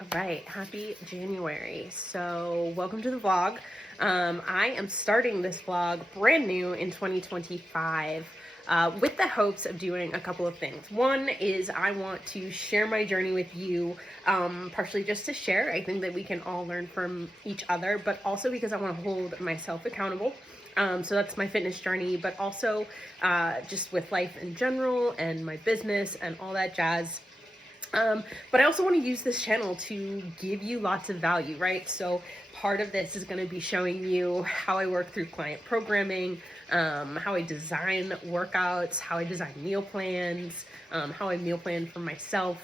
All right, happy January. So, welcome to the vlog. I am starting this vlog brand new in 2025 with the hopes of doing a couple of things. One is I want to share my journey with you, partially just to share. I think that we can all learn from each other, but also because I want to hold myself accountable. So that's my fitness journey, but also just with life in general and my business and all that jazz. But I also want to use this channel to give you lots of value, right? So part of this is going to be showing you how I work through client programming, how I design workouts, how I design meal plans, how I meal plan for myself,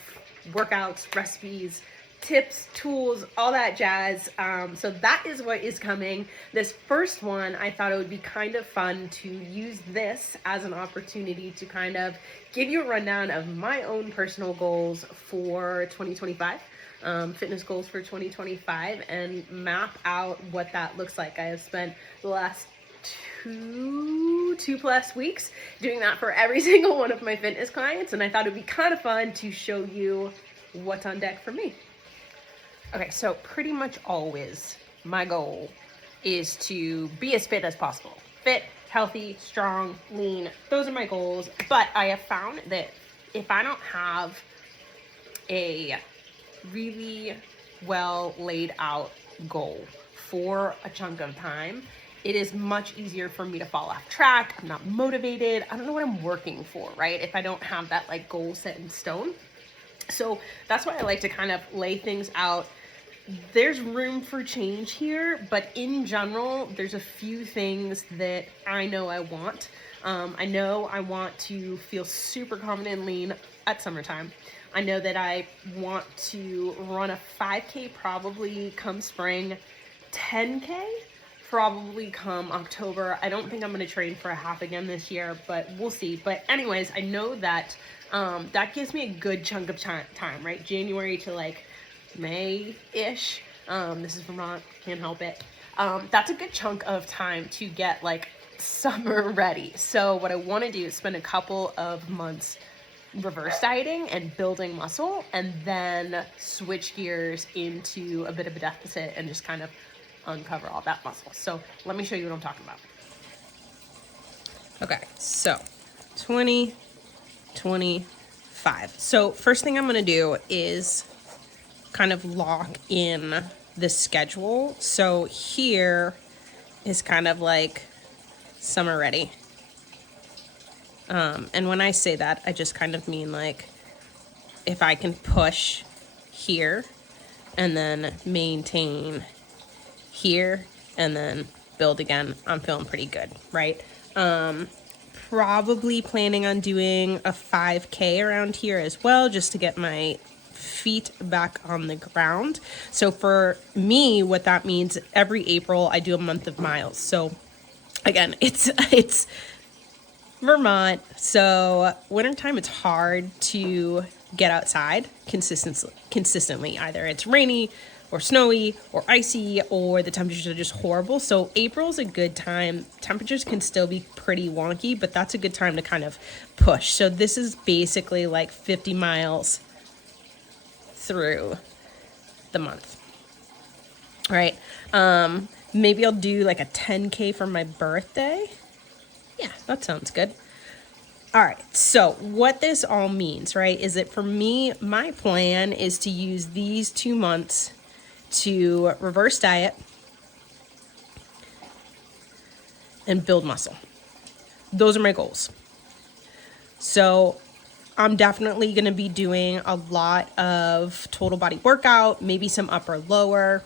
workouts, recipes, tips, tools, all that jazz. So that is what is coming. This first one, I thought it would be kind of fun to use this as an opportunity to kind of give you a rundown of my own personal goals for 2025, fitness goals for 2025, and map out what that looks like. I have spent the last two plus weeks doing that for every single one of my fitness clients, and I thought it'd be kind of fun to show you what's on deck for me. Okay, so pretty much always my goal is to be as fit as possible. Fit, healthy, strong, lean. Those are my goals. But I have found that if I don't have a really well laid out goal for a chunk of time, it is much easier for me to fall off track. I'm not motivated. I don't know what I'm working for, right? If I don't have that like goal set in stone. So that's why I like to kind of lay things out. There's room for change here, but in general, there's a few things that I know I want. I know I want to feel super confident and lean at summertime. I know that I want to run a 5K probably come spring, 10K probably come October. I don't think I'm going to train for a half again this year, but we'll see. But anyways, I know that that gives me a good chunk of time, right? January to like May-ish. This is Vermont, can't help it. That's a good chunk of time to get like summer ready. So what I want to do is spend a couple of months reverse dieting and building muscle, and then switch gears into a bit of a deficit and just kind of uncover all that muscle. So let me show you what I'm talking about. Okay, so 2025. So first thing I'm going to do is kind of lock in the schedule. So here is kind of like summer ready. And when I say that, I just kind of mean like if I can push here and then maintain here and then build again, I'm feeling pretty good, right? Probably planning on doing a 5K around here as well, just to get my feet back on the ground. So for me, what that means, every April I do a month of miles. So again, it's Vermont, so wintertime it's hard to get outside consistently. Either it's rainy or snowy or icy, or the temperatures are just horrible. So April's a good time. Temperatures can still be pretty wonky, but that's a good time to kind of push. So this is basically like 50 miles through the month, right? Maybe I'll do like a 10K for my birthday. Yeah, that sounds good. All right, so what this all means, right, is that for me, my plan is to use these 2 months to reverse diet and build muscle. Those are my goals. So I'm definitely going to be doing a lot of total body workout, maybe some upper lower,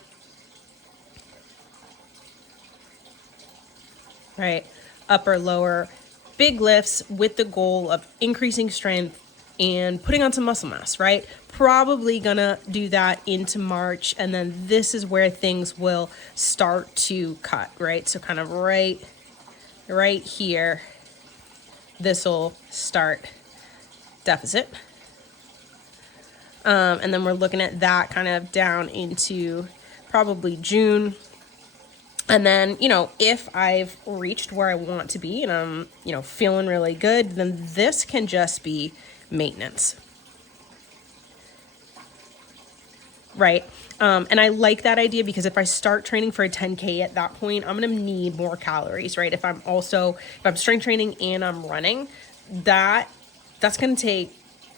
right? Upper lower, big lifts with the goal of increasing strength and putting on some muscle mass, right? Probably gonna do that into March, and then this is where things will start to cut, right? So kind of right here, this will start deficit. And then we're looking at that kind of down into probably June. And then, if I've reached where I want to be and I'm, feeling really good, then this can just be maintenance. right? And I like that idea because if I start training for a 10K at that point, I'm going to need more calories, right? If I'm strength training and I'm running, that's going to take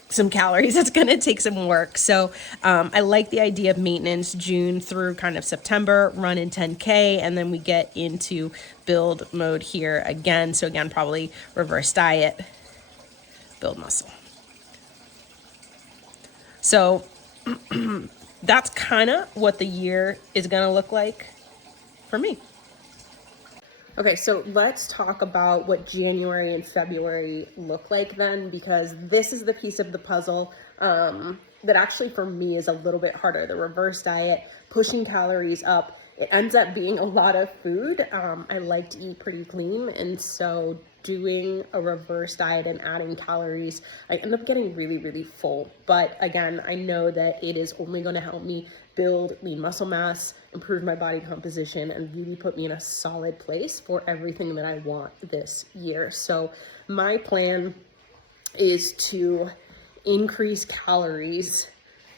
some calories. It's going to take some work. So I like the idea of maintenance June through kind of September, run in 10K, and then we get into build mode here again. So again, probably reverse diet, build muscle. So that's kind of what the year is going to look like for me. Okay, so let's talk about what January and February look like then, because this is the piece of the puzzle that actually for me is a little bit harder. The reverse diet, pushing calories up, it ends up being a lot of food. I like to eat pretty clean, and so doing a reverse diet and adding calories, I end up getting really, really full. But again, I know that it is only going to help me build lean muscle mass, improve my body composition, and really put me in a solid place for everything that I want this year. So my plan is to increase calories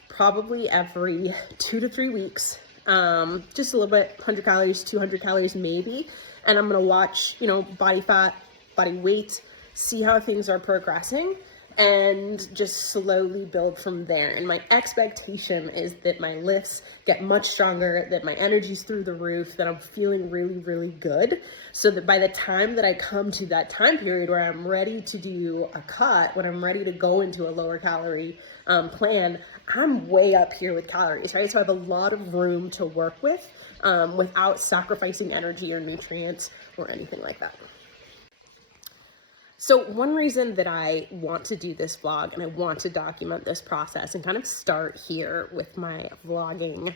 probably every 2 to 3 weeks. Just a little bit, 100 calories, 200 calories maybe. And I'm going to watch, body fat, body weight, see how things are progressing, and just slowly build from there. And my expectation is that my lifts get much stronger, that my energy's through the roof, that I'm feeling really, really good, so that by the time that I come to that time period where I'm ready to do a cut, when I'm ready to go into a lower calorie plan, I'm way up here with calories, right? So I have a lot of room to work with without sacrificing energy or nutrients or anything like that. So one reason that I want to do this vlog and I want to document this process and kind of start here with my vlogging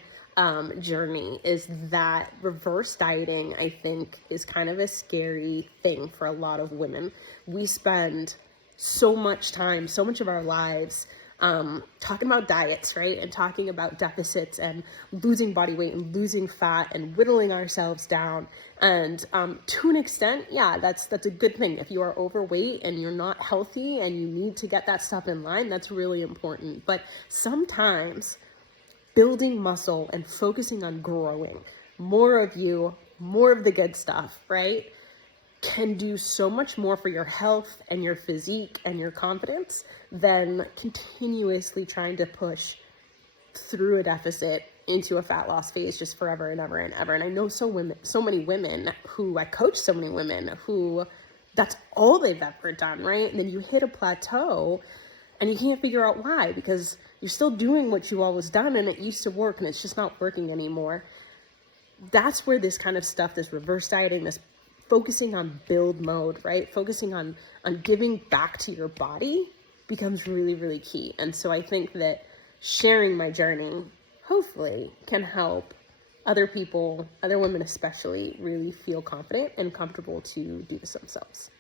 journey is that reverse dieting, I think, is kind of a scary thing for a lot of women. We spend so much time, so much of our lives talking about diets, right? And talking about deficits and losing body weight and losing fat and whittling ourselves down. And to an extent, yeah, that's a good thing. If you are overweight and you're not healthy and you need to get that stuff in line, that's really important. But sometimes building muscle and focusing on growing more of you, more of the good stuff, right, can do so much more for your health and your physique and your confidence than continuously trying to push through a deficit into a fat loss phase just forever and ever and ever. And I know so many women who, I coach so many women who that's all they've ever done, right? And then you hit a plateau and you can't figure out why, because you're still doing what you always done and it used to work and it's just not working anymore. That's where this kind of stuff, this reverse dieting, this focusing on build mode, right? Focusing on giving back to your body becomes really, really key. And so I think that sharing my journey hopefully can help other people, other women especially, really feel confident and comfortable to do this themselves.